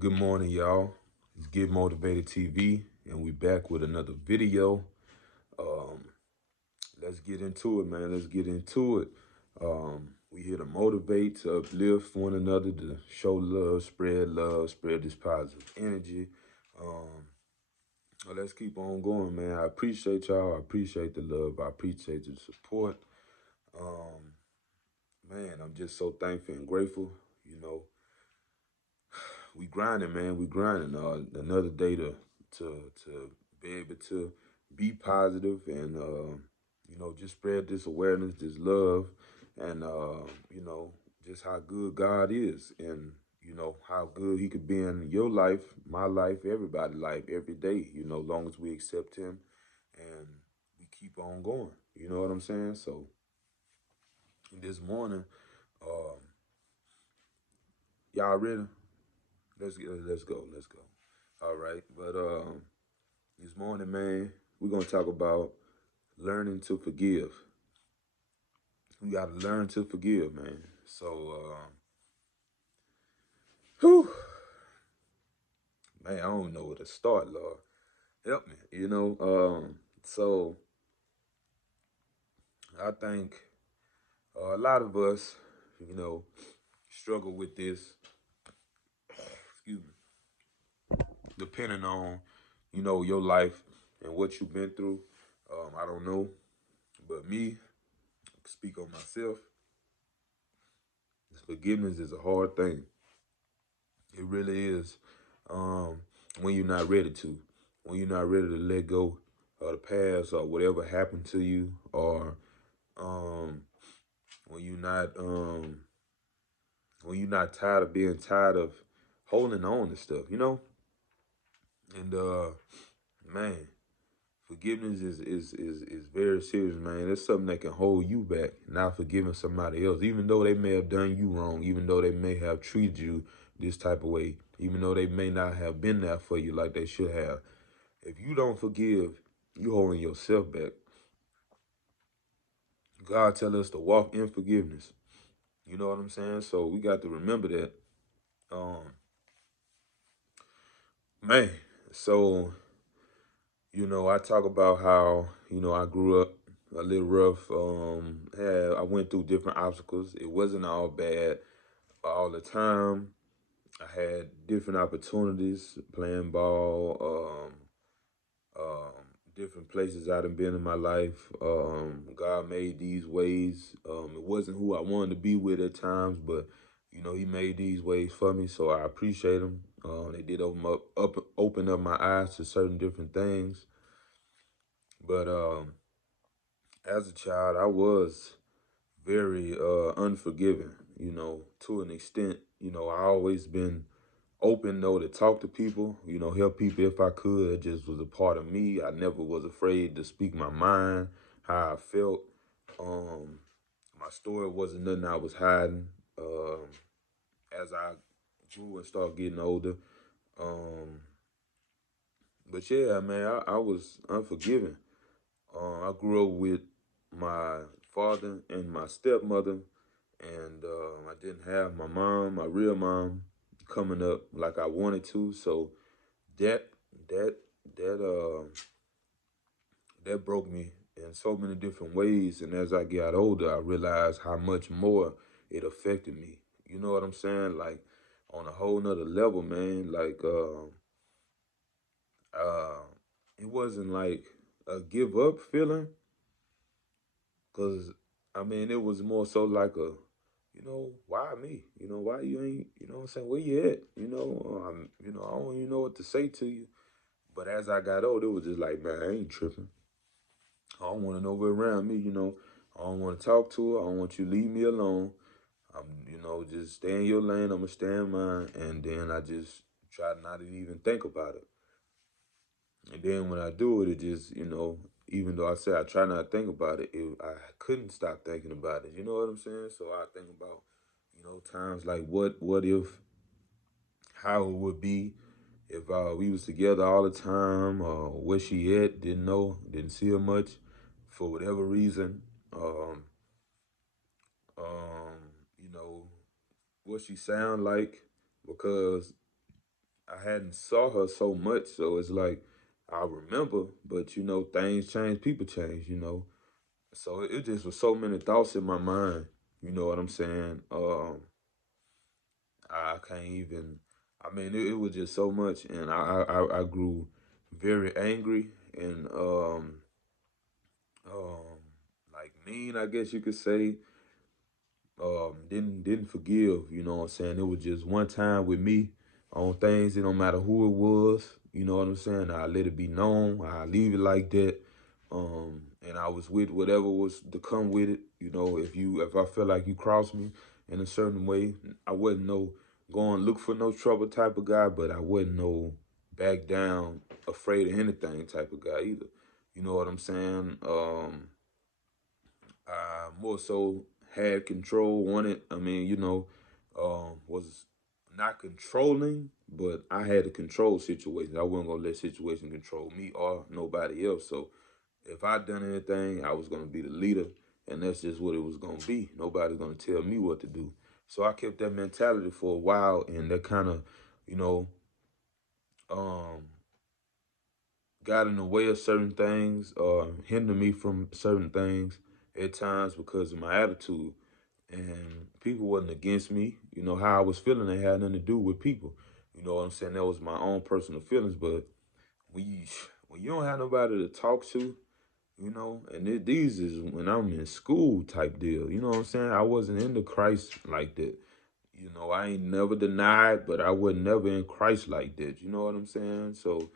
Good morning, y'all. It's Get Motivated TV, and we back with another video. Um, let's get into it, man. Let's get into it. We here to motivate, to uplift one another, to show love, spread this positive energy. Um, let's keep on going, man. I appreciate y'all. I appreciate the love. I appreciate the support. Um, man, I'm just so thankful and grateful. You know, we grinding, man. We grinding. Another day to be able to be positive and just spread this awareness, this love, and just how good God is, and how good He could be in your life, my life, everybody's life, every day. Long as we accept Him and we keep on going. You know what I'm saying? So this morning, um, y'all ready? Let's go. Let's go. All right, but this morning, man, we're gonna talk about learning to forgive. We gotta learn to forgive, man. So, whew, man, I don't know where to start, Lord. Help me, So I think a lot of us, you know, struggle with this. Excuse me. Depending on, your life and what you've been through. I don't know, but me, speak on myself. Forgiveness is a hard thing. It really is. Um, when you're not ready to, when you're not ready to let go of the past or whatever happened to you, or um, when you're not tired of being tired of holding on to stuff. And man, forgiveness is very serious, man. It's something that can hold you back, not forgiving somebody else, even though they may have done you wrong, even though they may have treated you this type of way, even though they may not have been there for you like they should have. If you don't forgive, you holding yourself back. God tell us to walk in forgiveness. You know what I'm saying? So we got to remember that. Um, man, so I talk about how, I grew up a little rough. I went through different obstacles. It wasn't all bad all the time. I had different opportunities playing ball, different places I done been in my life. God made these ways. It wasn't who I wanted to be with at times, but He made these ways for me, so I appreciate them. They did open up my eyes to certain different things. But as a child, I was very unforgiving. To an extent. I always been open though to talk to people, help people if I could. It just was a part of me. I never was afraid to speak my mind, how I felt. Um, my story wasn't nothing I was hiding. Um, as I grew and started getting older. Um, but yeah, man, I was unforgiving. I grew up with my father and my stepmother, and I didn't have my mom, my real mom, coming up like I wanted to. So that that that that broke me in so many different ways. And as I got older, I realized how much more it affected me. You know what I'm saying? Like on a whole nother level, man. Like uh, it wasn't like a give up feeling, cause I mean it was more so like a, why me? Why you ain't? What I'm saying, where you at? I don't even know what to say to you. But as I got older, it was just like, man, I ain't tripping. I don't want to know nobody around me. I don't want to talk to her. I don't want you to leave me alone. I'm, just stay in your lane. I'm gonna stay in mine, and then I just try not to even think about it. And then when I do it, it just, even though I say I try not to think about it, I couldn't stop thinking about it. You know what I'm saying? So I think about, times like what if, how it would be if we was together all the time, where she at, didn't know, didn't see her much, for whatever reason, um, um, you know, what she sound like, because I hadn't saw her so much, so it's like I remember, but you know, things change, people change, you know. So it just was so many thoughts in my mind, you know what I'm saying? I can't even. I mean, it was just so much, and I grew very angry and um like mean, I guess you could say. Didn't forgive, you know what I'm saying? It was just one time with me on things, it don't matter who it was, you know what I'm saying? I let it be known, I leave it like that. And I was with whatever was to come with it. You know, if I felt like you crossed me in a certain way, I wasn't no going look for no trouble type of guy, but I wasn't no back down, afraid of anything type of guy either. You know what I'm saying? I more so had control, wanted, I mean, you know, was not controlling, but I had to control situations. I wasn't gonna let situations control me or nobody else. So if I done anything, I was gonna be the leader, and that's just what it was gonna be. Nobody's gonna tell me what to do. So I kept that mentality for a while, and that kind of, you know, um, got in the way of certain things, hindered me from certain things at times because of my attitude. And people wasn't against me. You know, how I was feeling, it had nothing to do with people. You know what I'm saying? That was my own personal feelings. But when you, when you don't have nobody to talk to, you know, and these is when I'm in school type deal. You know what I'm saying? I wasn't into Christ like that. You know, I ain't never denied, but I was never in Christ like that. You know what I'm saying? So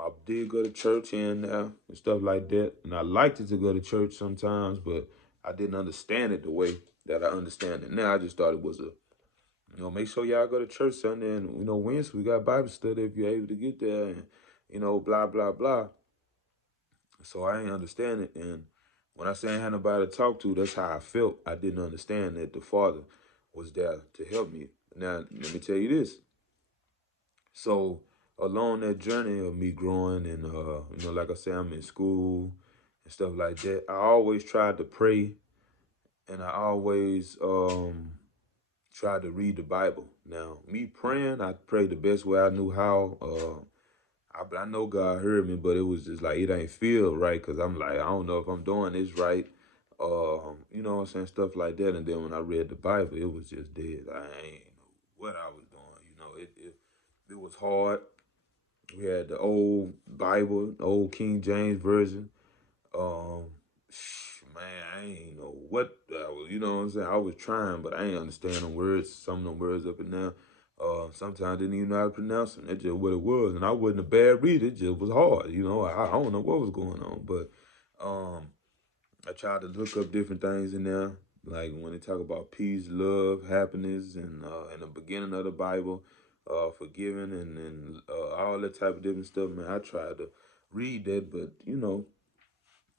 I did go to church here and there and stuff like that, and I liked it to go to church sometimes, but I didn't understand it the way that I understand it now. I just thought it was a, you know, make sure y'all go to church Sunday, and you know, Wednesday we got Bible study if you're able to get there, and you know, blah blah blah. So I ain't understand it, and when I say I ain't had nobody to talk to, that's how I felt. I didn't understand that the Father was there to help me. Now let me tell you this. So along that journey of me growing and you know, like I say, I'm in school and stuff like that, I always tried to pray, and I always tried to read the Bible. Now, me praying, I prayed the best way I knew how. I know God heard me, but it was just like it ain't feel right because I'm like, I don't know if I'm doing this right. You know what I'm saying? Stuff like that. And then when I read the Bible, it was just dead. I ain't know what I was doing. You know, it was hard. We had the old Bible, the old King James version. Um, man, I ain't know what I was. You know what I'm saying? I was trying, but I ain't understand the words. Some of them words up and down. Sometimes I didn't even know how to pronounce them. That's just what it was, and I wasn't a bad reader. It just was hard. You know, I don't know what was going on, but um, I tried to look up different things in there, like when they talk about peace, love, happiness, and in the beginning of the Bible, forgiving and all that type of different stuff. Man, I tried to read that, but you know,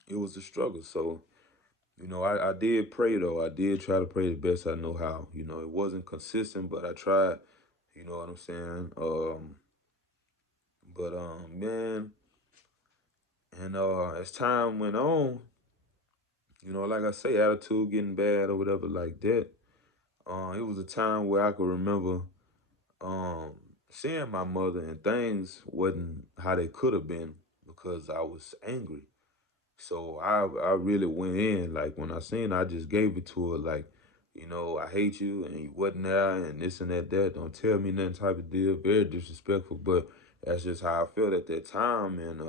it was a struggle. So you know, I did pray though. I did try to pray the best I know how. You know, it wasn't consistent, but I tried. You know what I'm saying? But man, and as time went on, you know, like I say, attitude getting bad or whatever like that. It was a time where I could remember um, seeing my mother and things wasn't how they could have been because I was angry. So I really went in. Like when I seen her, I just gave it to her like, you know, I hate you and you wasn't there and this and that. Don't tell me nothing type of deal. Very disrespectful, but that's just how I felt at that time. And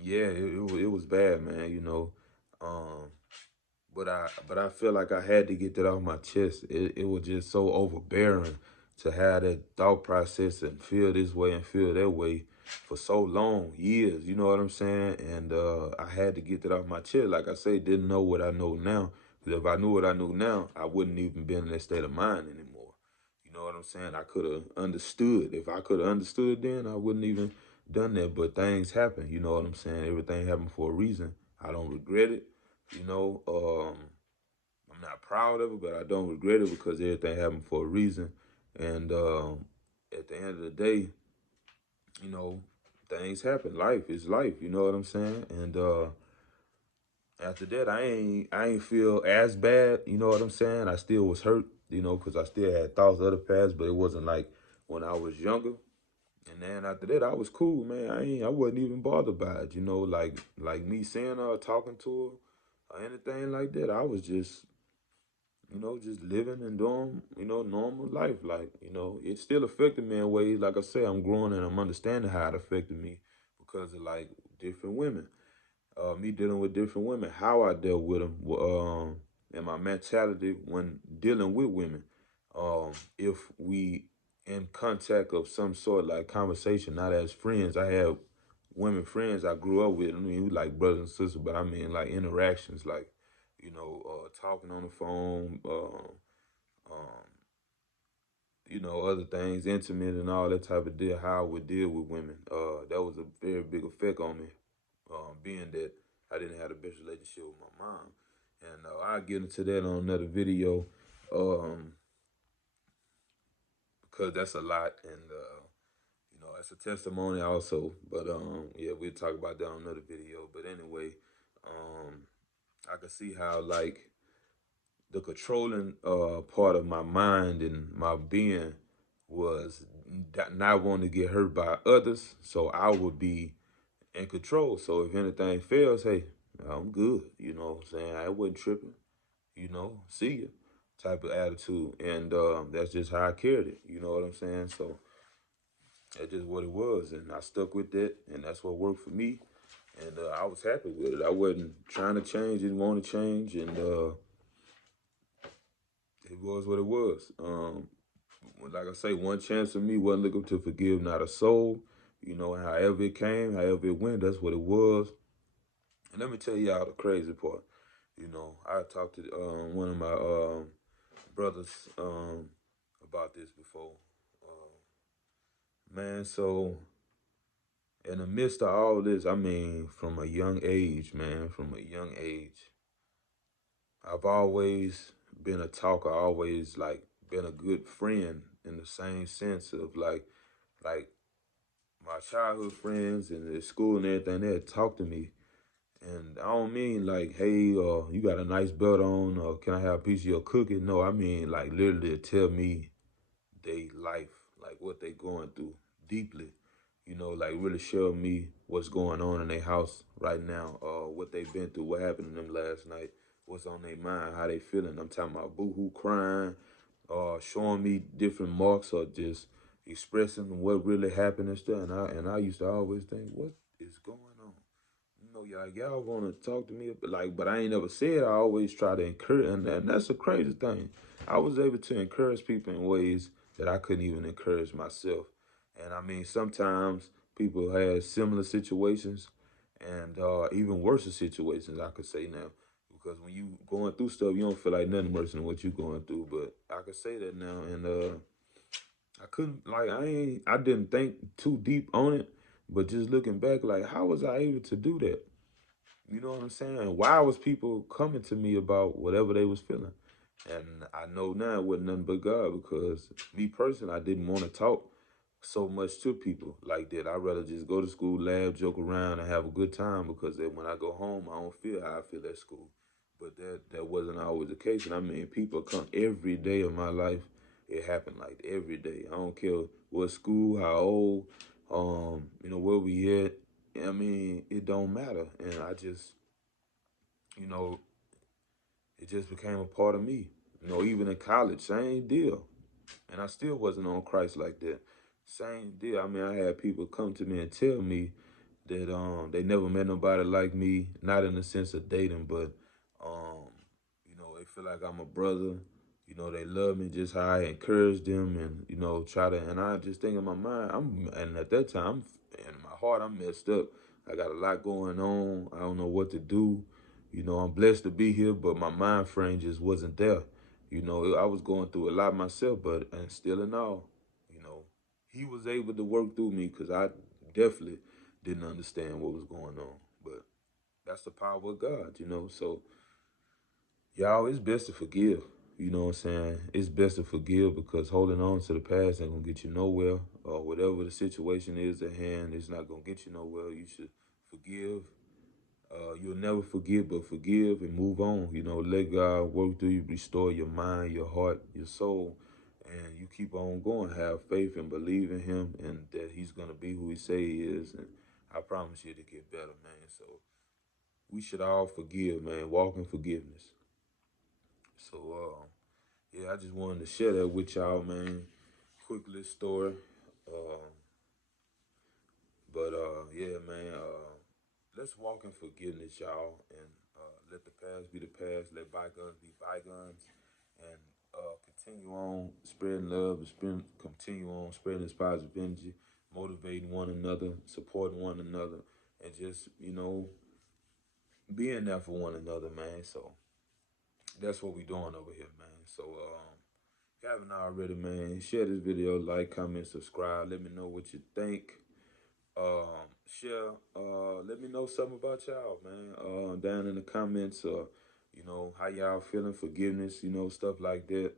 yeah, it was bad, man. You know, um, but I feel like I had to get that off my chest. It was just so overbearing to have that thought process and feel this way and feel that way for so long, years. You know what I'm saying? And I had to get that off my chest. Like I say, didn't know what I know now. Because if I knew what I knew now, I wouldn't even been in that state of mind anymore. You know what I'm saying? I could have understood. If I could have understood then, I wouldn't even done that. But things happen. You know what I'm saying? Everything happened for a reason. I don't regret it. You know, I'm not proud of it, but I don't regret it because everything happened for a reason. And at the end of the day, you know, things happen. Life is life. You know what I'm saying? And after that, I ain't feel as bad. You know what I'm saying? I still was hurt. You know, because I still had thoughts of the past, but it wasn't like when I was younger. And then after that, I was cool, man. I wasn't even bothered by it, like me seeing her, talking to her, or anything like that. I was just, just living and doing, normal life. Like, it still affected me in ways. Like I say, I'm growing and I'm understanding how it affected me because of like different women. Me dealing with different women, how I dealt with them, and my mentality when dealing with women. If we in contact of some sort, like conversation, not as friends. I have women friends I grew up with. I mean, we like brothers and sisters, but I mean like interactions, like talking on the phone, um, other things, intimate and all that type of deal. How I would deal with women. That was a very big effect on me, being that I didn't have the best relationship with my mom. And I'll get into that on another video, um, because that's a lot, and it's a testimony also. But yeah, we'll talk about that on another video. But anyway, um, I can see how like the controlling part of my mind and my being was not wanting to get hurt by others, so I would be in control. So if anything fails, hey, I'm good. You know what I'm saying? I wasn't tripping. See ya type of attitude. And that's just how I carried it. You know what I'm saying? So that's just what it was. And I stuck with that. And that's what worked for me. And I was happy with it. I wasn't trying to change, didn't want to change. And it was what it was. Like I say, one chance for me wasn't looking to forgive not a soul. However it came, however it went, that's what it was. And let me tell y'all the crazy part. I talked to one of my brothers about this before. Man, so in the midst of all this, I mean, from a young age, man, from a young age, I've always been a talker, always like been a good friend in the same sense of like my childhood friends and the school and everything, they had talked to me. And I don't mean like, hey, you got a nice belt on, or can I have a piece of your cookie? No, I mean like literally tell me they life, like what they going through deeply. Like really show me what's going on in their house right now, what they've been through, what happened to them last night, what's on their mind, how they feeling. I'm talking about boohoo crying, showing me different marks, or just expressing what really happened and stuff. And I used to always think, what is going on? Y'all want to talk to me, but I ain't never said. I always try to encourage, and that's a crazy thing. I was able to encourage people in ways that I couldn't even encourage myself. And I mean, sometimes people have similar situations, and even worse situations, I could say now. Because when you going through stuff, you don't feel like nothing worse than what you going through. But I could say that now, and I couldn't like I didn't think too deep on it, but just looking back, like how was I able to do that? You know what I'm saying? Why was people coming to me about whatever they was feeling? And I know now it wasn't nothing but God, because me personally, I didn't want to talk so much to people like that. I'd rather just go to school, laugh, joke around, and have a good time, because then when I go home, I don't feel how I feel at school. But that wasn't always the case. And I mean, people come every day of my life. It happened like every day. I don't care what school, how old, where we at. I mean, it don't matter. And I just, you know, it just became a part of me. Even in college, same deal. And I still wasn't on Christ like that. Same deal. I mean, I had people come to me and tell me that they never met nobody like me, not in the sense of dating, but um, they feel like I'm a brother. They love me just how I encourage them, and try to. And I just think in my mind, and at that time, in my heart, I'm messed up. I got a lot going on. I don't know what to do. I'm blessed to be here, but my mind frame just wasn't there. I was going through a lot myself, but and still in all, you know, he was able to work through me, because I definitely didn't understand what was going on. But that's the power of God. So y'all, it's best to forgive. You know what I'm saying? It's best to forgive, because holding on to the past ain't gonna get you nowhere. Or whatever the situation is at hand, it's not gonna get you nowhere. You should forgive. You'll never forget, but forgive and move on. Let God work through you, restore your mind, your heart, your soul, and you keep on going. Have faith and believe in him, and that he's gonna be who he say he is. And I promise you to get better, man. So we should all forgive, man. Walk in forgiveness. So, yeah, I just wanted to share that with y'all, man. Quick little story. Um, yeah, man. Let's walk in forgiveness, y'all, and let the past be the past. Let bygones be bygones, and continue on spreading love and continue on spreading this positive energy, motivating one another, supporting one another, and just being there for one another, man. So that's what we doing over here, man. So if you haven't already, man, share this video, like, comment, subscribe. Let me know what you think. Share, let me know something about y'all, man. Down in the comments, how y'all feeling, forgiveness, stuff like that.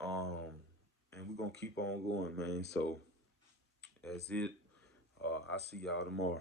And we're gonna keep on going, man. So that's it. I'll see y'all tomorrow.